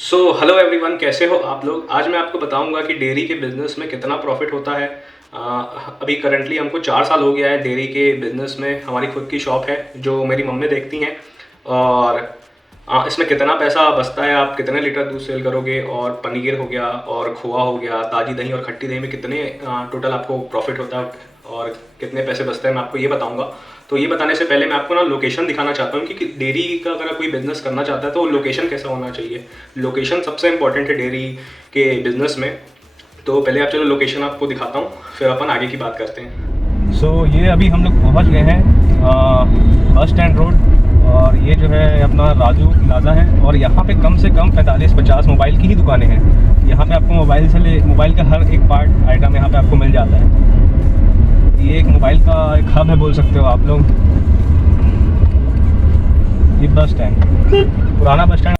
Hello everyone, कैसे हो आप लोग। आज मैं आपको बताऊंगा कि डेयरी के बिज़नेस में कितना प्रॉफिट होता है। अभी करंटली हमको 4 साल हो गया है डेयरी के बिज़नेस में। हमारी खुद की शॉप है जो मेरी मम्मी देखती हैं। और इसमें कितना पैसा बचता है, आप कितने लीटर दूध सेल करोगे, और पनीर हो गया और खोआ हो गया, ताज़ी दही और खट्टी दही में कितने टोटल आपको प्रॉफिट होता है और कितने पैसे बचते हैं, मैं आपको ये बताऊंगा। तो ये बताने से पहले मैं आपको ना लोकेशन दिखाना चाहता हूँ कि डेयरी का अगर कोई बिज़नेस करना चाहता है तो लोकेशन कैसा होना चाहिए। लोकेशन सबसे इंपॉर्टेंट है डेयरी के बिज़नेस में। तो पहले आप चलो लोकेशन आपको दिखाता हूँ, फिर अपन आगे की बात करते हैं। ये अभी हम लोग पहुँच गए हैं बस स्टैंड रोड। और ये जो है अपना राजू प्लाजा है, और यहाँ पे कम से कम 45-50 मोबाइल की ही दुकानें हैं। यहाँ पे आपको मोबाइल का हर एक पार्ट आइटम यहाँ पे आपको मिल जाता है। ये एक मोबाइल का एक हब है, बोल सकते हो आप लोग। ये बस स्टैंड, पुराना बस स्टैंड।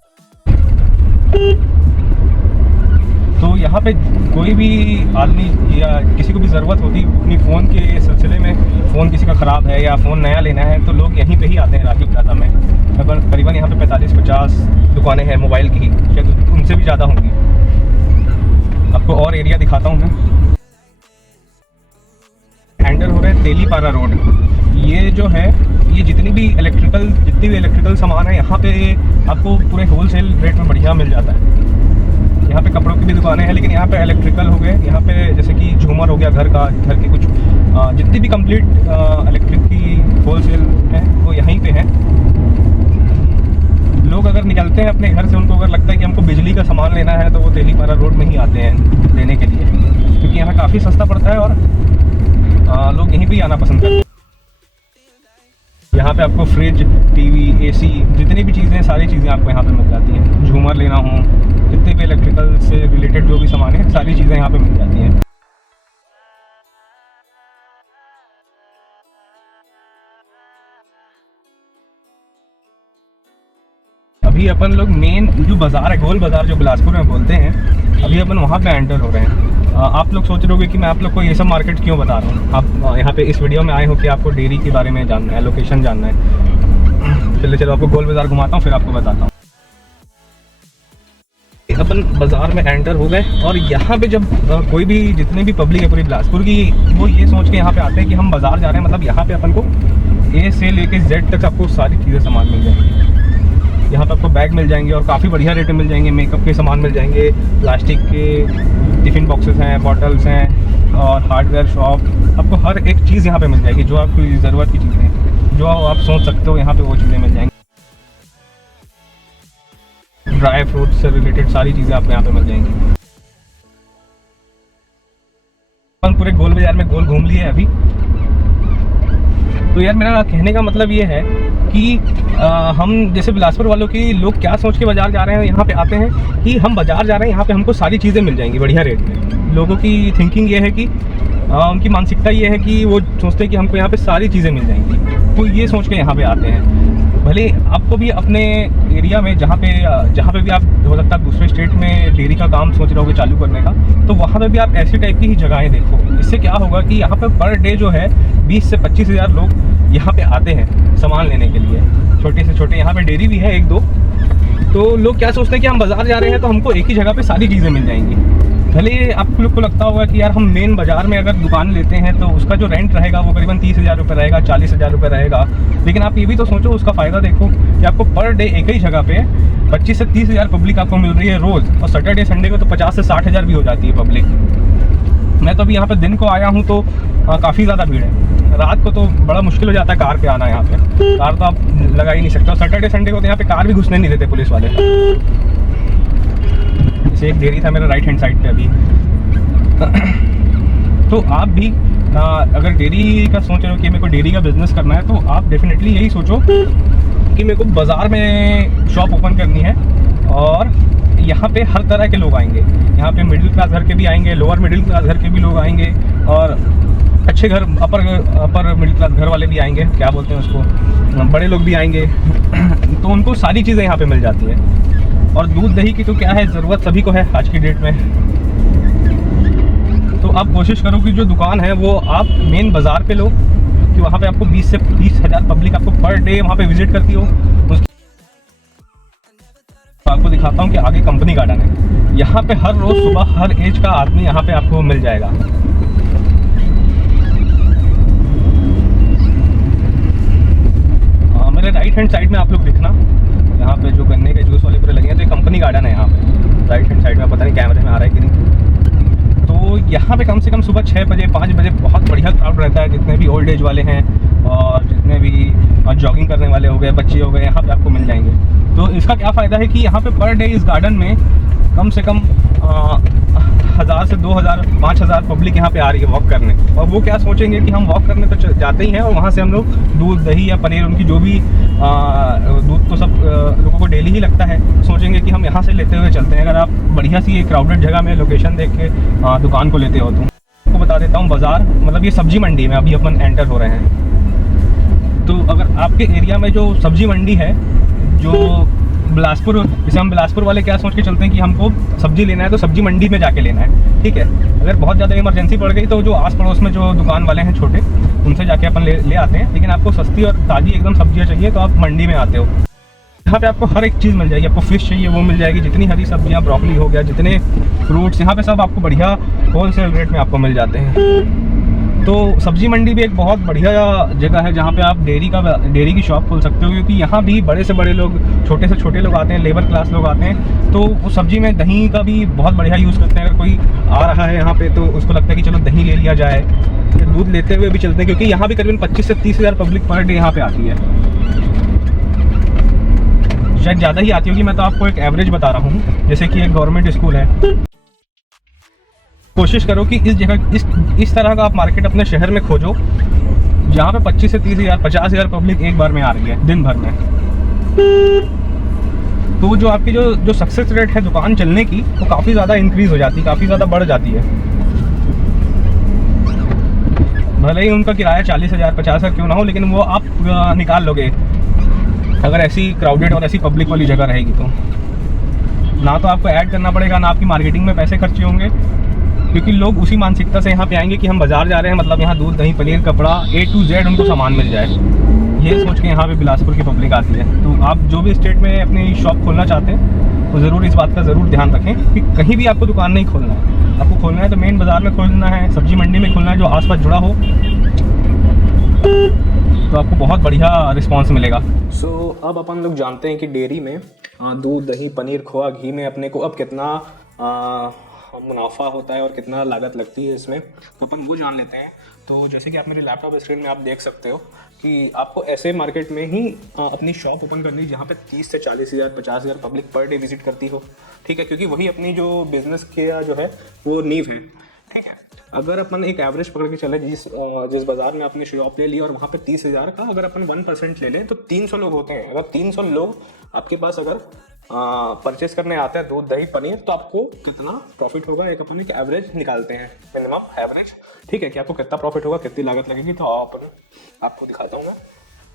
तो यहाँ पे कोई भी आदमी या किसी को भी ज़रूरत होती अपनी फ़ोन के सिलसिले में, फ़ोन किसी का ख़राब है या फ़ोन नया लेना है, तो लोग यहीं पे ही आते हैं राजू प्लाजा में। करीबन यहाँ पे 45-50 दुकानें हैं मोबाइल की, शायद उनसे भी ज़्यादा होंगी। आपको और एरिया दिखाता हूँ मैं। एंटर हो रहा है तेलीपारा रोड। ये जो है, ये जितनी भी इलेक्ट्रिकल सामान है यहाँ पे आपको पूरे होलसेल रेट में बढ़िया मिल जाता है। यहाँ पे कपड़ों की भी दुकानें हैं, लेकिन यहाँ पे इलेक्ट्रिकल हो गए। यहाँ पे जैसे कि झूमर हो गया, घर के कुछ जितनी भी कंप्लीट इलेक्ट्रिक की होलसेल है वो यहीं पे है। लोग अगर निकलते हैं अपने घर से, उनको अगर लगता है कि हमको बिजली का सामान लेना है, तो वो तेलीपारा रोड में ही आते हैं लेने के लिए, क्योंकि यहाँ काफ़ी सस्ता पड़ता है और लोग यहीं पे ही आना पसंद करते हैं। यहाँ पे आपको फ्रिज, टीवी, एसी, जितनी भी चीज़ें, सारी चीज़ें आपको यहाँ पे मिल जाती हैं। झूमर लेना हो, जितने भी इलेक्ट्रिकल से रिलेटेड जो भी सामान है, सारी चीज़ें यहाँ पे मिल जाती हैं। अभी अपन लोग मेन जो बाज़ार है, गोल बाज़ार जो बिलासपुर में बोलते हैं, अभी अपन वहाँ पे एंटर हो रहे हैं। आप लोग सोच रहे होगे कि मैं आप लोग को ये सब मार्केट क्यों बता रहा हूँ। आप यहाँ पे इस वीडियो में आए हो कि आपको डेयरी के बारे में जानना है, लोकेशन जानना है। चलो आपको गोल बाज़ार घुमाता हूँ, फिर आपको बताता हूँ। अपन बाज़ार में एंटर हो गए, और यहाँ पे जब कोई भी, जितनी भी पब्लिक है पूरी बिलासपुर की, वो ये सोच के यहाँ पे आते हैं कि हम बाज़ार जा रहे हैं, मतलब यहाँ पे अपन को ए से लेके जेड तक आपको सारी चीज़ें सामान मिल जाएंगी। यहाँ पे आपको बैग मिल जाएंगे और काफ़ी बढ़िया रेट में मिल जाएंगे। मेकअप के सामान मिल जाएंगे, प्लास्टिक के टिफ़िन बॉक्सेस हैं, बॉटल्स हैं, और हार्डवेयर शॉप। आपको हर एक चीज़ यहाँ पे मिल जाएगी, जो आपकी ज़रूरत की चीज़ें हैं, जो आप सोच सकते हो, यहाँ पे वो चीज़ें मिल जाएंगी। ड्राई फ्रूट से रिलेटेड सारी चीज़ें आपको यहाँ पे मिल जाएंगी। अपन पूरे गोल बाज़ार में गोल घूम लिए अभी। तो यार, मेरा कहने का मतलब ये है कि हम जैसे बिलासपुर वालों की, लोग क्या सोच के बाज़ार जा रहे हैं, यहाँ पे आते हैं कि हम बाज़ार जा रहे हैं, यहाँ पे हमको सारी चीज़ें मिल जाएंगी बढ़िया रेट में। लोगों की थिंकिंग ये है कि उनकी मानसिकता ये है कि वो सोचते हैं कि हमको यहाँ पे सारी चीज़ें मिल जाएंगी, तो ये सोच के यहाँ पे आते हैं। भले आपको भी अपने एरिया में, जहाँ पे भी आप, हो सकता है दूसरे स्टेट में डेयरी का काम सोच रहे होगे चालू करने का, तो वहाँ पे भी आप ऐसी टाइप की ही जगहें देखो। इससे क्या होगा कि यहाँ पे पर डे जो है 20 से 25 हज़ार लोग यहाँ पे आते हैं सामान लेने के लिए। छोटे से छोटे यहाँ पे डेयरी भी है 1-2। तो लोग क्या सोचते हैं कि हम बाज़ार जा रहे हैं तो हमको एक ही जगह पे सारी चीज़ें मिल जाएंगी। भले आप लोग को लगता होगा कि यार हम मेन बाज़ार में अगर दुकान लेते हैं तो उसका जो रेंट रहेगा वो करीबन 30,000 रुपये रहेगा, 40,000 रुपये रहेगा। लेकिन आप ये भी तो सोचो, उसका फ़ायदा देखो कि आपको पर डे एक ही जगह पे 25 से 30 हज़ार पब्लिक आपको मिल रही है रोज़, और सैटरडे संडे को तो 50 से 60 हज़ार भी हो जाती है पब्लिक। मैं तो अभी यहाँ पे दिन को आया हूँ तो काफ़ी ज़्यादा भीड़ है। रात को तो बड़ा मुश्किल हो जाता है कार पे आना। यहाँ पे कार तो आप लगा ही नहीं सकते, और सैटरडे संडे को तो यहाँ पे कार भी घुसने नहीं देते पुलिस वाले। जैसे एक डेयरी था मेरा राइट हैंड साइड पे अभी। तो आप भी अगर डेयरी का सोच रहे हो कि मेरे को डेयरी का बिज़नेस करना है, तो आप डेफिनेटली यही सोचो कि मेरे को बाज़ार में शॉप ओपन करनी है। और यहाँ पे हर तरह के लोग आएंगे। यहाँ पे मिडिल क्लास घर के भी आएंगे, लोअर मिडिल क्लास घर के भी लोग आएंगे, और अच्छे घर, अपर मिडिल क्लास घर वाले भी आएंगे, क्या बोलते हैं उसको, बड़े लोग भी आएंगे। तो उनको सारी चीज़ें यहाँ पे मिल जाती है। और दूध दही की तो क्या है, ज़रूरत सभी को है आज की डेट में। तो आप कोशिश करो कि जो दुकान है वो आप मेन बाज़ार पे लो, कि वहाँ पे आपको 20 से 30 हज़ार पब्लिक आपको पर डे वहाँ पे विजिट करती हो। आपको दिखाता हूँ कि आगे कंपनी गार्डन है। यहाँ पे हर रोज़ सुबह हर एज का आदमी यहाँ पे आपको मिल जाएगा। मेरे राइट हैंड साइड में आप लोग दिखना, यहाँ पे जो गन्ने के जूस वाले पूरे लगे हैं, तो ये कंपनी गार्डन है यहाँ पे राइट हैंड साइड में। पता नहीं कैमरे में आ रहा है कि नहीं। तो यहाँ पे कम से कम सुबह 6 बजे 5 बजे बहुत बढ़िया क्राउड रहता है। जितने भी ओल्ड एज वाले हैं और जितने भी जॉगिंग करने वाले हो गए, बच्चे हो गए, यहाँ पे आपको मिल जाएंगे। तो इसका क्या फ़ायदा है कि यहाँ पे पर डे इस गार्डन में कम से कम 1000 से 2000 5000 पब्लिक यहाँ पे आ रही है वॉक करने। और वो क्या सोचेंगे कि हम वॉक करने तो जाते ही हैं और वहाँ से हम लोग दूध दही या पनीर, उनकी जो भी दूध तो सब लोगों को डेली ही लगता है, सोचेंगे कि हम यहाँ से लेते हुए चलते हैं। अगर आप बढ़िया सी एक क्राउडेड जगह में लोकेशन देख के दुकान को लेते हो तो आपको बता देता हूँ, बाज़ार मतलब ये सब्जी मंडी में अभी अपन एंटर हो रहे हैं। तो अगर आपके एरिया में जो सब्जी मंडी है, जो बिलासपुर, जैसे हम बिलासपुर वाले क्या सोच के चलते हैं कि हमको सब्जी लेना है तो सब्जी मंडी में जाके लेना है, ठीक है। अगर बहुत ज़्यादा इमरजेंसी पड़ गई तो जो आस पड़ोस में जो दुकान वाले हैं छोटे, उनसे जाके अपन ले आते हैं। लेकिन आपको सस्ती और ताज़ी एकदम सब्जियाँ चाहिए तो आप मंडी में आते हो। यहाँ पे आपको हर एक चीज़ मिल जाएगी। आपको फिश चाहिए वो मिल जाएगी, जितनी हरी सब्जियाँ, ब्रोकली हो गया, जितने फ्रूट्स, यहाँ पे सब आपको बढ़िया होलसेल रेट में आपको मिल जाते हैं। तो सब्जी मंडी भी एक बहुत बढ़िया जगह है जहाँ पे आप डेयरी की शॉप खोल सकते हो, क्योंकि यहाँ भी बड़े से बड़े लोग, छोटे से छोटे लोग आते हैं, लेबर क्लास लोग आते हैं। तो उस सब्जी में दही का भी बहुत बढ़िया यूज़ करते हैं। अगर कोई आ रहा है यहाँ पे तो उसको लगता है कि चलो दही ले लिया जाए, दूध लेते हुए भी चलते हैं, क्योंकि यहाँ भी करीबन 25 से 30 हज़ार पब्लिक पर डे यहाँ पे आती है। शायद ज़्यादा ही आती होगी, मैं तो आपको एक एवरेज बता रहा हूँ। जैसे कि एक गवर्नमेंट स्कूल है, कोशिश करो कि इस जगह इस तरह का आप मार्केट अपने शहर में खोजो जहाँ पे 25 से 30 हज़ार 50 हज़ार पब्लिक एक बार में आ रही है दिन भर में। तो जो आपकी जो सक्सेस रेट है दुकान चलने की, वो काफ़ी ज़्यादा इंक्रीज़ हो जाती है, काफ़ी ज़्यादा बढ़ जाती है। भले ही उनका किराया 40 हज़ार 50 हज़ार क्यों ना हो, लेकिन वो आप निकाल लोगे अगर ऐसी क्राउडेड और ऐसी पब्लिक वाली जगह रहेगी तो। ना तो आपको ऐड करना पड़ेगा, ना आपकी मार्केटिंग में पैसे खर्चे होंगे, क्योंकि लोग उसी मानसिकता से यहाँ पे आएंगे कि हम बाज़ार जा रहे हैं, मतलब यहाँ दूध दही पनीर कपड़ा A to Z उनको सामान मिल जाए, ये सोच के यहाँ पे बिलासपुर की पब्लिक आती है। तो आप जो भी स्टेट में अपनी शॉप खोलना चाहते हैं तो ज़रूर इस बात का ज़रूर ध्यान रखें कि कहीं भी आपको दुकान नहीं खोलना है। आपको खोलना है तो मेन बाज़ार में खोलना है, सब्जी मंडी में खोलना है जो आसपास जुड़ा हो, तो आपको बहुत बढ़िया रिस्पॉन्स मिलेगा। अब अपन लोग जानते हैं कि डेयरी में दूध दही पनीर खोआ घी में अपने को अब कितना मुनाफा होता है और कितना लागत लगती है इसमें, तो अपन वो जान लेते हैं। तो जैसे कि आप मेरे लैपटॉप स्क्रीन में आप देख सकते हो कि आपको ऐसे मार्केट में ही अपनी शॉप ओपन करनी है जहाँ पे 30 से 40 हज़ार 50 हज़ार पब्लिक पर डे विजिट करती हो, ठीक है, क्योंकि वही अपनी जो बिज़नेस के जो है वो नींव है, ठीक है। अगर अपन एक एवरेज पकड़ के चले, जिस बाज़ार में आपने शॉप ले लिया और वहाँ पे 30 हज़ार का अगर अपन 1% ले लें तो 300 लोग होते हैं। अगर 300 लोग आपके पास अगर परचेस करने आते हैं दूध दही पनीर, तो आपको कितना प्रॉफिट होगा, एक अपन एक एवरेज निकालते हैं, मिनिमम एवरेज, ठीक है, कि आपको कितना प्रॉफिट होगा, कितनी लागत लगेगी। तो आपको दिखाता हूँ मैं।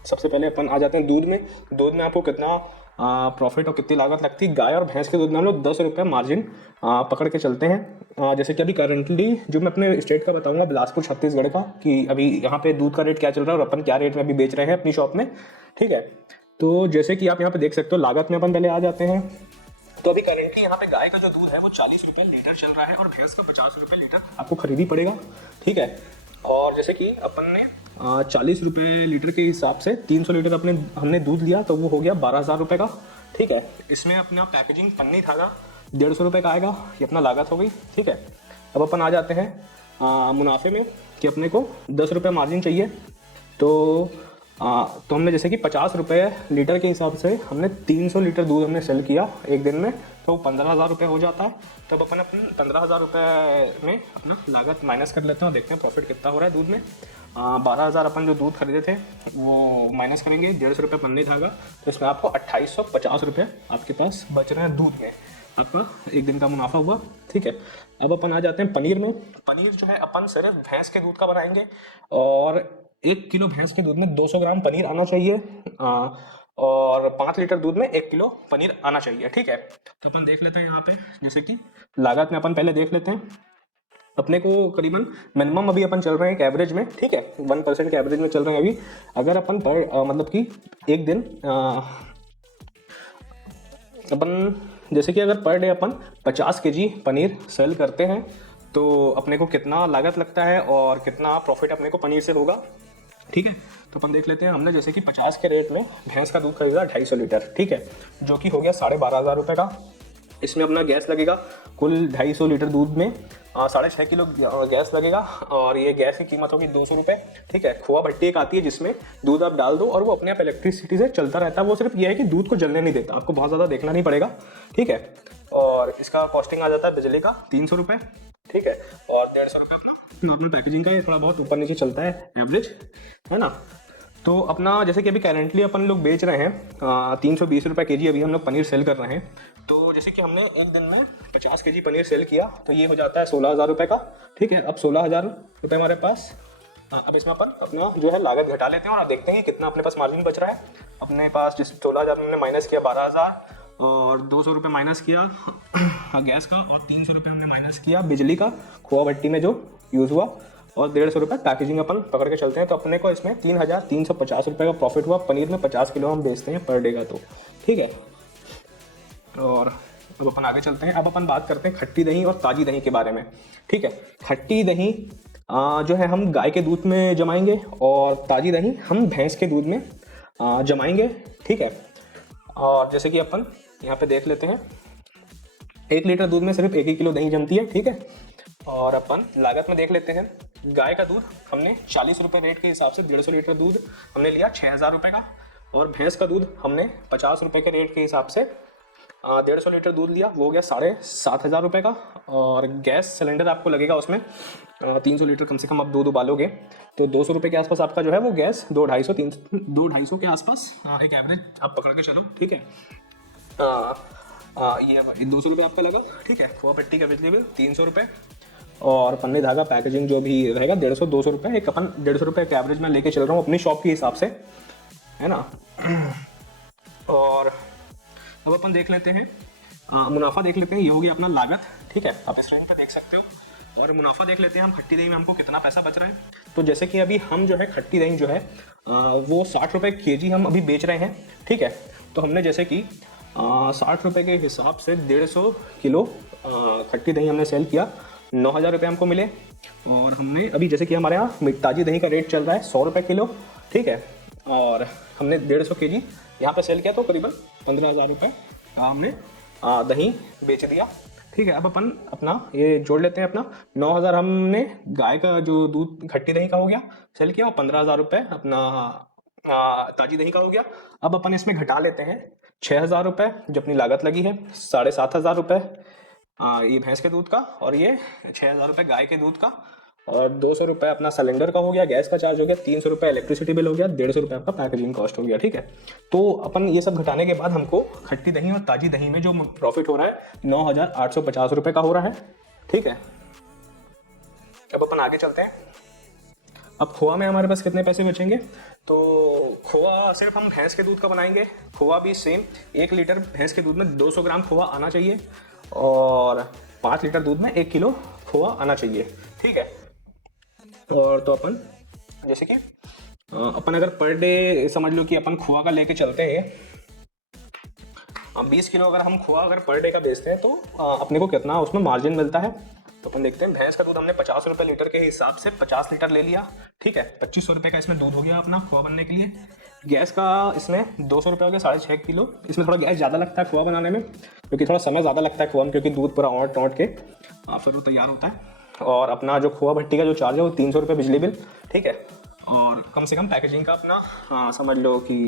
सबसे पहले अपन आ जाते हैं दूध में आपको कितना प्रॉफिट और कितनी लागत लगती है। गाय और भैंस के दूध में हम लोग 10 रुपये मार्जिन पकड़ के चलते हैं। जैसे कि अभी करंटली जो मैं अपने स्टेट का बताऊंगा, बिलासपुर छत्तीसगढ़ का, कि अभी यहाँ पे दूध का रेट क्या चल रहा है और अपन क्या रेट में अभी बेच रहे हैं अपनी शॉप में, ठीक है। तो जैसे कि आप यहाँ पे देख सकते हो, लागत में अपन पहले आ जाते हैं। तो अभी करेंटली यहाँ पे गाय का जो दूध है वो 40 रुपये लीटर चल रहा है और भैंस का 50 रुपये लीटर आपको खरीदी पड़ेगा, ठीक है। और जैसे कि अपन ने 40 रुपये लीटर के हिसाब से 300 लीटर हमने दूध लिया, तो वो हो गया 12,000 रुपये का, ठीक है। इसमें अपना पैकेजिंग पन्नी थाना 150 रुपये का आएगा, ये अपना लागत हो गई, ठीक है। अब अपन आ जाते हैं मुनाफे में कि अपने को 10 रुपये मार्जिन चाहिए। तो हमने जैसे कि 50 रुपये लीटर के हिसाब से हमने 300 लीटर दूध हमने सेल किया एक दिन में, तो 15,000 रुपये हो जाता है। तब अपन 15,000 रुपये में अपना लागत माइनस कर लेते हैं और देखते हैं प्रॉफिट कितना हो रहा है दूध में। 12,000 अपन जो दूध खरीदे थे वो माइनस करेंगे, 150 रुपये पन्नी धागा, तो इसमें आपको 2850 रुपये आपके पास बच रहे हैं दूध में, आपका एक दिन का मुनाफा हुआ, ठीक है। अब अपन आ जाते हैं पनीर में। पनीर जो है अपन सिर्फ भैंस के दूध का बनाएंगे और 1 किलो भैंस के दूध में 200 ग्राम पनीर आना चाहिए और 5 लीटर दूध में 1 किलो पनीर आना चाहिए, ठीक है। तो अपन देख लेते हैं यहाँ पे, जैसे कि लागत में अपन पहले देख लेते हैं। अपने को करीबन मिनिमम अभी अपन चल रहे हैं एक एवरेज में, ठीक है, 1% के एवरेज में चल रहे हैं अभी। अगर अपन मतलब कि एक दिन अपन जैसे कि अगर पर डे अपन 50 केजी पनीर सेल करते हैं तो अपने को कितना लागत लगता है और कितना प्रॉफिट अपने को पनीर से होगा, ठीक है। तो अपन देख लेते हैं। हमने जैसे कि 50 के रेट में भैंस का दूध खरीदा 250 लीटर, ठीक है, जो कि हो गया 12,500 रुपये का। इसमें अपना गैस लगेगा कुल 250 लीटर दूध में 6.5 किलो गैस लगेगा और ये गैस की कीमत होगी 200 रुपये, ठीक है। खोआ भट्टी एक आती है जिसमें दूध आप डाल दो और वो अपने आप इलेक्ट्रिसिटी से चलता रहता है। वो सिर्फ ये है कि दूध को जलने नहीं देता, आपको बहुत ज़्यादा देखना नहीं पड़ेगा, ठीक है। और इसका कॉस्टिंग आ जाता है बिजली का 300 रुपये, ठीक है, और 150 रुपये अपना नॉर्मल पैकेजिंग का, ये थोड़ा बहुत ऊपर नीचे चलता है एवरेज, है ना। तो अपना जैसे कि अभी करेंटली अपन लोग बेच रहे हैं 320 रुपये के जी अभी हम लोग पनीर सेल कर रहे हैं। तो जैसे कि हमने एक दिन में 50 के जी पनीर सेल किया तो ये हो जाता है 16,000 रुपये का, ठीक है। अब 16,000 रुपये हमारे पास। अब इसमें अपन अपना जो है लागत घटा लेते हैं और आप देखते हैं कि कितना अपने पास मार्जिन बच रहा है। अपने पास जिस 16,000 हमने माइनस किया 12,000 और 200 रुपये माइनस किया गैस का और 300 रुपये हमने माइनस किया बिजली का खोआ भट्टी में जो यूज़ हुआ और 150 रुपये पैकेजिंग अपन पकड़ के चलते हैं। तो अपने को इसमें 3,350 रुपये का प्रॉफिट हुआ। पनीर में 50 किलो हम बेचते हैं पर डे का, तो ठीक है। और अब अपन आगे चलते हैं। अब अपन बात करते हैं खट्टी दही और ताज़ी दही के बारे में, ठीक है। खट्टी दही जो है हम गाय के दूध में जमाएंगे और ताज़ी दही हम भैंस के दूध में जमाएंगे, ठीक है। और जैसे कि अपन यहाँ पे देख लेते हैं 1 लीटर दूध में सिर्फ 1 किलो दही जमती है, ठीक है। और अपन लागत में देख लेते हैं। गाय का दूध हमने 40 रुपये रेट के हिसाब से 150 लीटर दूध हमने लिया 6,000 रुपये का, और भैंस का दूध हमने 50 रुपये के रेट के हिसाब से 150 लीटर दूध लिया, वो हो गया 7,500 रुपये का। और गैस सिलेंडर आपको लगेगा उसमें 300 लीटर कम से कम आप दूध उबालोगे तो 200 रुपये के आसपास आपका जो है वो गैस 2-250 के आसपास एक एवरेज आप पकड़ के चलो, ठीक है। ये 200 रुपये आपका लगा, ठीक है। खोआ भट्टी का बिजली बिल 300 रुपये और पन्नी धागा पैकेजिंग जो भी रहेगा 150-200 रुपये। एक अपन 150 रुपये के एवरेज में लेके चल रहा हूँ अपनी शॉप के हिसाब से, है ना। और अब अपन देख लेते हैं मुनाफा देख लेते हैं। ये होगी अपना लागत, ठीक है, आप इस रेंज पे देख सकते हो। और मुनाफा देख लेते हैं हम खट्टी दही में हमको कितना पैसा बच रहा है। तो जैसे कि अभी हम जो है खट्टी दही जो है वो 60 रुपये के जी हम अभी बेच रहे हैं, ठीक है। तो हमने जैसे कि 60 रुपये के हिसाब से 150 किलो खट्टी दही हमने सेल किया, 9,000 रुपये हमको मिले। और हमने अभी जैसे कि हमारे यहाँ ताज़ी दही का रेट चल रहा है 100 रुपये किलो, ठीक है। और हमने 150 के जी यहाँ पे सेल किया तो करीबन 15,000 रुपये हमने दही बेच दिया, ठीक है। अब अपन अपना ये जोड़ लेते हैं। अपना 9,000 हमने गाय का जो दूध खट्टी दही का हो गया सेल किया और 15,000 रुपये अपना ताज़ी दही का हो गया। अब अपन इसमें घटा लेते हैं 6,000 रुपये जो अपनी लागत लगी है, 7,500 रुपये ये भैंस के दूध का और ये 6,000 रुपये गाय के दूध का, और 200 रुपये अपना सिलेंडर का हो गया, गैस का चार्ज हो गया, 300 रुपये इलेक्ट्रिसिटी बिल हो गया, 150 रुपये आपका पैकेजिंग कॉस्ट हो गया, ठीक है। तो अपन ये सब घटाने के बाद हमको खट्टी दही और ताज़ी दही में जो प्रॉफिट हो रहा है 9,850 रुपये का हो रहा है, ठीक है। अब अपन आगे चलते हैं। अब खोआ में हमारे पास कितने पैसे बचेंगे। तो खोआ सिर्फ हम भैंस के दूध का बनाएंगे। खोआ भी सेम 1 लीटर भैंस के दूध में 200 ग्राम खोआ आना चाहिए और 5 लीटर दूध में 1 किलो खोआ आना चाहिए, ठीक है। और तो अपन जैसे कि अपन अगर पर डे समझ लो कि अपन खोआ का लेके चलते हैं 20 किलो अगर हम खोआ अगर पर डे का बेचते हैं तो अपने को कितना उसमें मार्जिन मिलता है। तो अपन देखते हैं। भैंस का दूध हमने 50 रुपये लीटर के हिसाब से 50 लीटर ले लिया, ठीक है। 2500 रुपये का इसमें दूध हो गया अपना खोआ बनने के लिए। गैस का इसमें 200 रुपये हो गया 6.5 किलो। इसमें थोड़ा गैस ज़्यादा लगता है खोआ बनाने में क्योंकि थोड़ा समय ज़्यादा लगता है खोआ में, क्योंकि दूध पूरा औंट के फिर वो तैयार होता है। और अपना जो खोआ भट्टी का जो चार्ज है वो 300 रुपये बिजली बिल, ठीक है। और कम से कम पैकेजिंग का अपना समझ लो कि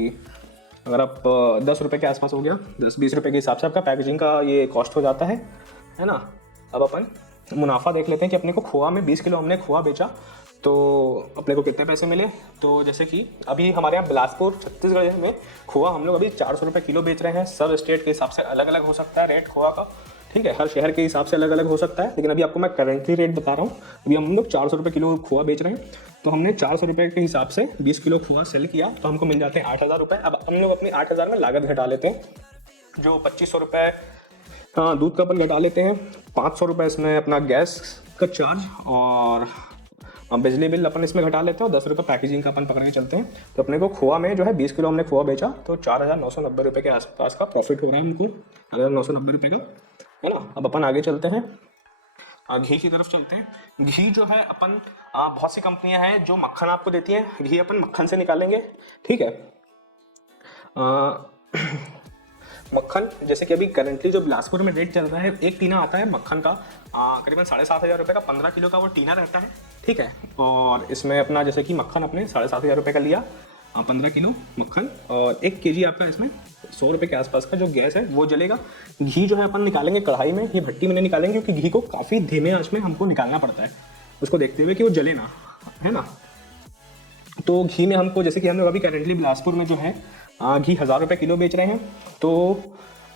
अगर आप 10 रुपये के आसपास हो गया, 10-20 रुपये के हिसाब से आपका पैकेजिंग का ये कॉस्ट हो जाता है ना। अब अपन मुनाफा देख लेते हैं कि अपने को खोआ में 20 किलो हमने खोआ बेचा तो अपने को कितने पैसे मिले। तो जैसे कि अभी हमारे यहाँ बिलासपुर छत्तीसगढ़ में खोआ हम लोग अभी 400 रुपये किलो बेच रहे हैं। सब स्टेट के हिसाब से अलग अलग हो सकता है रेट खोआ का, ठीक है। हर शहर के हिसाब से अलग अलग हो सकता है, लेकिन अभी आपको मैं करेंटली रेट बता रहा हूँ। अभी हम लोग 400 रुपये किलो खोआ बेच रहे हैं। तो हमने 400 रुपये के हिसाब से 20 किलो खोआ सेल किया तो हमको मिल जाते हैं 8,000 रुपये। अब हम लोग अपनी 8,000 में लागत घटा लेते हैं। जो 2500 रुपये दूध का अपन घटा लेते हैं, 500 रुपये इसमें अपना गैस का चार्ज और बिजली बिल अपन इसमें घटा लेते हैं और 10 रुपये पैकेजिंग का अपन पकड़ के चलते हैं। तो अपने को खोआ में जो है 20 किलो हमने खोआ बेचा तो 4,990 रुपये के आसपास का प्रॉफिट हो रहा है हमको, 4,990 रुपये का, है ना। अब अपन आगे चलते हैं, घी की तरफ चलते हैं। घी जो है अपन बहुत सी कंपनियां हैं जो मक्खन आपको देती हैं, घी अपन मक्खन से निकालेंगे, ठीक है। मक्खन जैसे कि अभी करंटली जो बिलासपुर में रेट चल रहा है, एक टीना आता है मक्खन का करीबन 7,500 रुपये का, 15 किलो का वो टीना रहता है, ठीक है। और इसमें अपना जैसे कि मक्खन अपने 7,500 रुपये का लिया, 15 किलो मक्खन, और 1 kg आपका इसमें 100 रुपये के आसपास का जो गैस है वो जलेगा। घी जो है अपन निकालेंगे कढ़ाई में, ये भट्टी में नहीं निकालेंगे क्योंकि घी को काफ़ी धीमे आंच में हमको निकालना पड़ता है, उसको देखते हुए कि वो जले ना, है ना। तो घी में हमको जैसे कि हमने अभी करेंटली बिलासपुर में जो है घी 1,000 रुपये किलो बेच रहे हैं, तो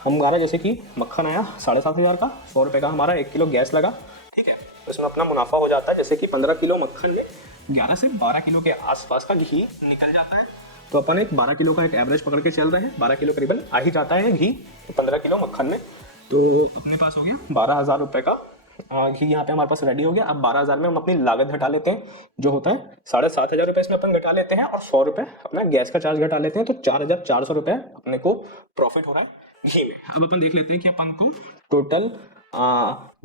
हमारा जैसे कि मक्खन आया 7,500 का, 100 रुपये का हमारा 1 किलो गैस लगा, ठीक है। इसमें अपना मुनाफा हो जाता है जैसे कि 15 किलो मक्खन में 11 से 12 किलो के आसपास का घी निकल जाता है। तो अपन एक 12 किलो का एक एवरेज पकड़ के चल रहे हैं, 12 किलो करीबन आ ही जाता है घी 15 किलो मक्खन में। तो अपने पास हो गया 12,000 रुपये का घी यहाँ पे हमारे पास रेडी हो गया। अब 12,000 में हम अपनी लागत घटा लेते हैं, जो होता है 7,500 रुपये इसमें अपन घटा लेते हैं, और 100 रुपये अपना गैस का चार्ज घटा लेते हैं, तो 4,400 रुपये अपने को प्रॉफिट हो रहा है घी में। अब अपन देख लेते हैं कि अपन को टोटल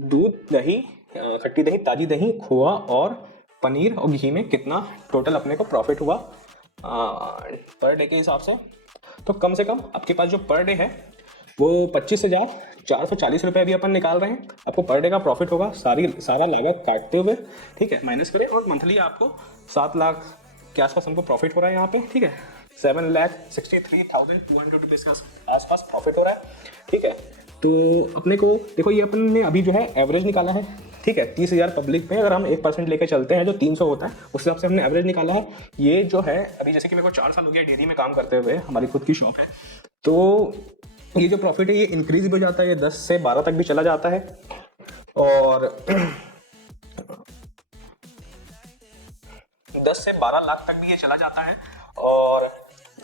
दूध, दही, खट्टी दही, ताजी दही, खोआ और पनीर और घी में कितना टोटल अपने को प्रॉफिट हुआ पर डे के हिसाब से। तो कम से कम आपके पास जो पर डे है वो 25,440 रुपये अभी अपन निकाल रहे हैं। आपको पर डे का प्रॉफिट होगा सारा लागत काटते हुए, ठीक है, माइनस करें, और मंथली आपको 7 लाख के आसपास हमको प्रॉफिट हो रहा है यहाँ पे, ठीक है। 7,63,200 रुपीज़ के आसपास प्रॉफिट हो रहा है, ठीक है। तो अपने को देखो, ये अपन ने अभी जो है एवरेज निकाला है, ठीक है। 30,000 पब्लिक में अगर हम 1% लेके चलते हैं जो 300 होता है, उस हिसाब से हमने एवरेज निकाला है। ये जो है अभी जैसे कि मेरे को 4 साल हो गया डेयरी में काम करते हुए, हमारी खुद की शॉप है, तो ये जो प्रॉफिट है ये इंक्रीज भी हो जाता है, ये 10 से 12 तक भी चला जाता है, और 10 से 12 लाख तक भी ये चला जाता है। और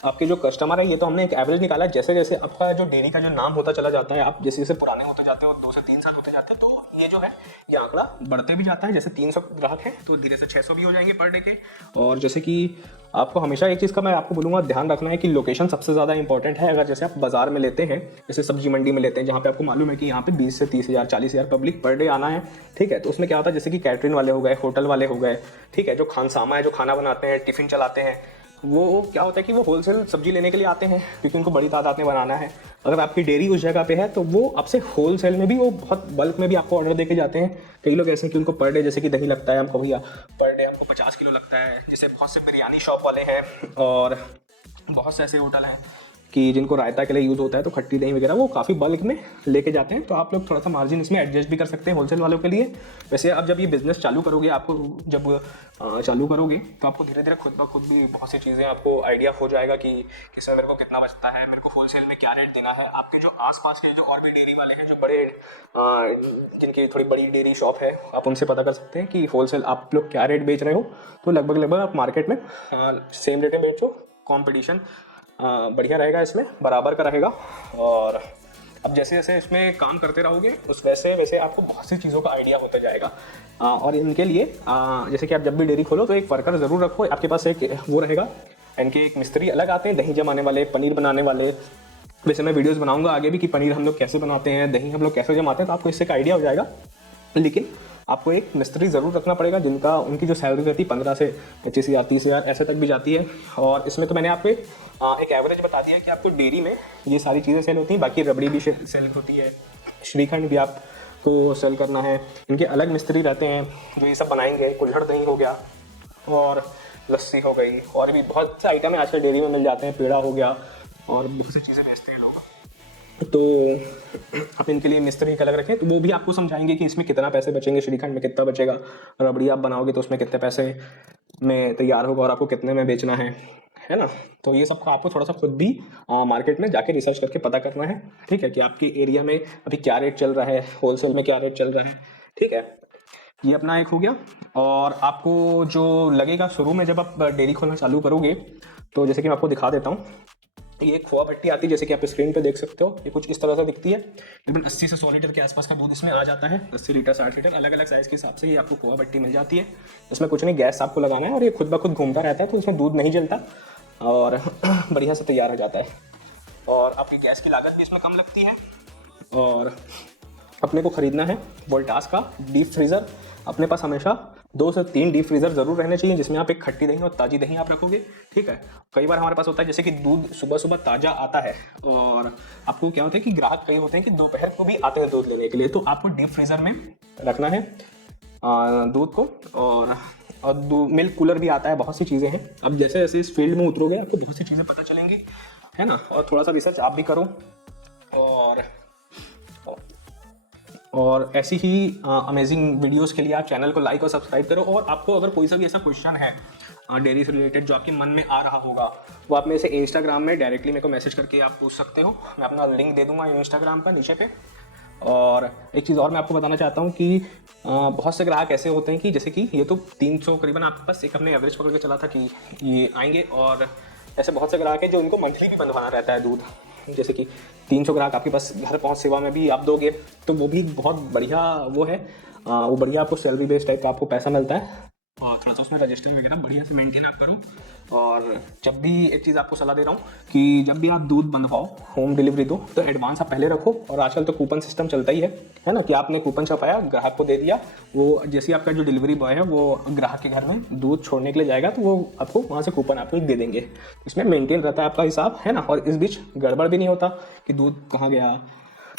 आपके जो कस्टमर है, ये तो हमने एक एवरेज निकाला है, जैसे जैसे आपका जो डेयरी का जो नाम होता चला जाता है, आप जैसे जैसे पुराने होते जाते हो, 2 से 3 साल होते जाते हैं, तो ये जो है ये आंकड़ा बढ़ते भी जाता है। जैसे 300 ग्राहक है तो धीरे से 600 भी हो जाएंगे पर डे के। और जैसे कि आपको हमेशा एक चीज़ का मैं आपको बोलूँगा ध्यान रखना है कि लोकेशन सबसे ज़्यादा इंपॉर्टेंट है। अगर जैसे आप बाजार में लेते हैं, जैसे सब्जी मंडी में लेते हैं, जहाँ पे आपको मालूम है कि यहाँ पे 20 से 30,000 40,000 पब्लिक पर डे आना है, ठीक है, तो उसमें क्या होता है, जैसे कि कैटरिंग वाले हो गए, होटल वाले हो गए, ठीक है, जो खानसामा है, जो खाना बनाते हैं, टिफ़िन चलाते हैं, वो क्या होता है कि वो होलसेल सब्जी लेने के लिए आते हैं क्योंकि उनको बड़ी तादाद में बनाना है। अगर आपकी डेयरी उस जगह पे है तो वो आपसे होलसेल में भी, वो बहुत बल्क में भी आपको ऑर्डर देके जाते हैं। कई लोग ऐसे हैं कि उनको पर डे, जैसे कि दही लगता है हमको, भैया पर डे हमको 50 किलो लगता है। जैसे बहुत से बिरयानी शॉप वाले हैं और बहुत से ऐसे होटल हैं कि जिनको रायता के लिए यूज़ होता है, तो खट्टी दही वगैरह वो काफ़ी बल्क में लेके जाते हैं। तो आप लोग थोड़ा सा मार्जिन इसमें एडजस्ट भी कर सकते हैं होलसेल वालों के लिए। वैसे अब जब ये बिज़नेस चालू करोगे, आपको जब चालू करोगे तो आपको धीरे धीरे खुद ब खुद भी बहुत सी चीज़ें आपको आइडिया हो जाएगा कि इसमें मेरे को कितना बचता है, मेरे को होलसेल में क्या रेट देना है। आपके जो आसपास के जो और भी डेयरी वाले हैं, जो बड़े जिनकी थोड़ी बड़ी डेयरी शॉप है, आप उनसे पता कर सकते हैं कि होलसेल आप लोग क्या रेट बेच रहे हो। तो लगभग आप मार्केट में सेम रेट में बेचो, कॉम्पिटिशन बढ़िया रहेगा, इसमें बराबर का रहेगा। और अब जैसे जैसे इसमें काम करते रहोगे उस वैसे वैसे आपको बहुत सी चीज़ों का आइडिया होता जाएगा। और इनके लिए जैसे कि आप जब भी डेयरी खोलो तो एक वर्कर ज़रूर रखो, आपके पास एक वो रहेगा। इनके एक मिस्त्री अलग आते हैं, दही जमाने वाले, पनीर बनाने वाले। वैसे मैं वीडियोज़ बनाऊँगा आगे भी कि पनीर हम लोग कैसे बनाते हैं, दही हम लोग कैसे जमाते हैं, तो आपको इससे एक आइडिया हो जाएगा। लेकिन आपको एक मिस्त्री ज़रूर रखना पड़ेगा जिनका उनकी जो सैलरी रहती है 15 से 25,000 30,000 ऐसे तक भी जाती है। और इसमें तो मैंने आपको एक एवरेज बता दिया कि आपको डेयरी में ये सारी चीज़ें सेल होती हैं। बाकी रबड़ी भी सेल होती है, श्रीखंड भी आपको सेल करना है। इनके अलग मिस्त्री रहते हैं जो ये सब बनाएंगे। कुल्हड़ दही हो गया और लस्सी हो गई, और भी बहुत से आइटम है आजकल डेयरी में मिल जाते हैं। पेड़ा हो गया और बहुत सी चीज़ें बेचते हैं लोग। तो आप इनके लिए मिस्त्री अलग रखें, तो वो भी आपको समझाएंगे कि इसमें कितना पैसे बचेंगे, श्रीखंड में कितना बचेगा, रबड़ी आप बनाओगे तो उसमें कितने पैसे में तैयार होगा और आपको कितने में बेचना है ना। तो ये सब का आपको थोड़ा सा खुद भी मार्केट में जाके रिसर्च करके पता करना है, ठीक है, कि आपके एरिया में अभी क्या रेट चल रहा है, होलसेल में क्या रेट चल रहा है, ठीक है। ये अपना एक हो गया। और आपको जो लगेगा शुरू में जब आप डेयरी खोलना चालू करोगे, तो जैसे कि मैं आपको दिखा देता हूँ, ये खोआ भट्टी आती है, जैसे कि आप स्क्रीन पे देख सकते हो, ये कुछ इस तरह से दिखती है। तकरीबन 80 से 100 लीटर के आसपास का दूध इसमें आ जाता है, 80 लीटर 60 लीटर, अलग अलग साइज़ के हिसाब से ये आपको खोआ भट्टी मिल जाती है। इसमें कुछ नहीं, गैस आपको लगाना है और ये खुद ब खुद घूमता रहता है, तो इसमें दूध नहीं जलता और बढ़िया से तैयार हो जाता है। और आपकी गैस की लागत भी इसमें कम लगती है। और अपने को ख़रीदना है वोल्टास का डीप फ्रीज़र। अपने पास हमेशा 2 से 3 डीप फ्रीज़र ज़रूर रहने चाहिए, जिसमें आप एक खट्टी दही और ताज़ी दही आप रखोगे, ठीक है। कई बार हमारे पास होता है जैसे कि दूध सुबह सुबह ताज़ा आता है और आपको क्या होता है कि ग्राहक कई होते हैं कि दोपहर को भी आते हैं दूध लेने के लिए, तो आपको डीप फ्रीज़र में रखना है दूध को। और मिल्क कूलर भी आता है, बहुत सी चीज़ें हैं। अब जैसे जैसे इस फील्ड में उतरोगे आपको बहुत सी चीज़ें पता चलेंगी, है ना। और थोड़ा सा रिसर्च आप भी करो और ऐसी ही अमेजिंग वीडियोस के लिए आप चैनल को लाइक और सब्सक्राइब करो। और आपको अगर कोई सा भी ऐसा क्वेश्चन है डेयरी से रिलेटेड जो आपके मन में आ रहा होगा, वो आप मेरे से इंस्टाग्राम में डायरेक्टली मेरे को मैसेज करके आप पूछ सकते हो। मैं अपना लिंक दे दूंगा इंस्टाग्राम का नीचे पे। और एक चीज़ और मैं आपको बताना चाहता हूँ कि बहुत से ग्राहक ऐसे होते हैं कि जैसे कि ये तो 300 करीबन आपके पास एक हमने एवरेज पकड़ के चला था कि ये आएंगे, और ऐसे बहुत से ग्राहक हैं जो उनको मंथली भी बंधवाना रहता है दूध। जैसे कि 300 ग्राहक आपके पास घर पहुंच सेवा में भी आप दोगे, तो वो भी बहुत बढ़िया वो है, वो बढ़िया आपको सैलरी बेस्ड टाइप का आपको पैसा मिलता है। और थोड़ा सा उसमें रजिस्टर वगैरह बढ़िया से मेंटेन आप करो। और जब भी एक चीज़ आपको सलाह दे रहा हूँ कि जब भी आप दूध बंधवाओ, होम डिलीवरी दो, तो एडवांस आप पहले रखो। और आजकल तो कूपन सिस्टम चलता ही है ना, कि आपने कूपन छपाया, ग्राहक को दे दिया, वो जैसे आपका जो डिलीवरी बॉय है वो ग्राहक के घर में दूध छोड़ने के लिए जाएगा, तो वो आपको वहाँ से कूपन आपको दे देंगे। इसमें मेंटेन रहता है आपका हिसाब, है ना। और इस बीच गड़बड़ भी नहीं होता कि दूध कहाँ गया,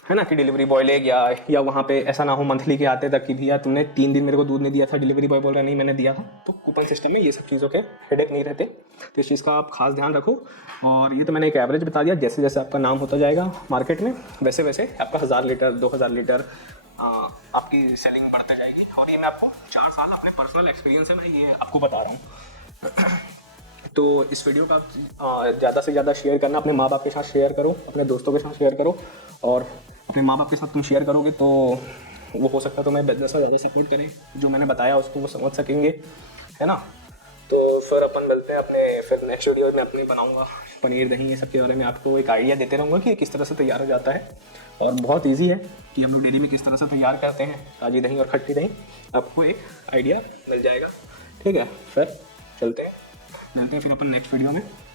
है ना, कि डिलीवरी बॉय ले गया, या वहाँ पे ऐसा ना हो मंथली के आते तक कि भैया तुमने 3 दिन मेरे को दूध नहीं दिया था, डिलीवरी बॉय बोल रहा नहीं मैंने दिया था। तो कूपन सिस्टम में ये सब चीज़ों के हेडेक नहीं रहते, तो इस चीज़ का आप खास ध्यान रखो। और ये तो मैंने एक एवरेज बता दिया, जैसे जैसे आपका नाम होता जाएगा मार्केट में, वैसे वैसे आपका 1000 लीटर 2000 लीटर आपकी सेलिंग बढ़ती जाएगी। और ये मैं आपको 4 साल अपने पर्सनल एक्सपीरियंस है, मैं ये आपको बता रहा हूँ। तो इस वीडियो का ज़्यादा से ज़्यादा शेयर करना, अपने माँ बाप के साथ शेयर करो, अपने दोस्तों के साथ शेयर करो। और अपने माँ बाप के साथ तुम शेयर करोगे तो वो हो सकता है तुम्हें बिजनेस में ज़्यादा सपोर्ट करें, जो मैंने बताया उसको वो समझ सकेंगे, है ना। तो फिर अपन मिलते हैं अपने फिर नेक्स्ट वीडियो में। अपनी बनाऊंगा पनीर दही ये सब के बारे में आपको एक आइडिया देते रहूँगा कि किस तरह से तैयार हो जाता है। और बहुत ईजी है कि हम लोग डेयरी में किस तरह से तैयार करते हैं ताज़ी दही और खट्टी दही, आपको एक आइडिया मिल जाएगा, ठीक है। फिर चलते हैं, मिलते हैं फिर अपन नेक्स्ट वीडियो में।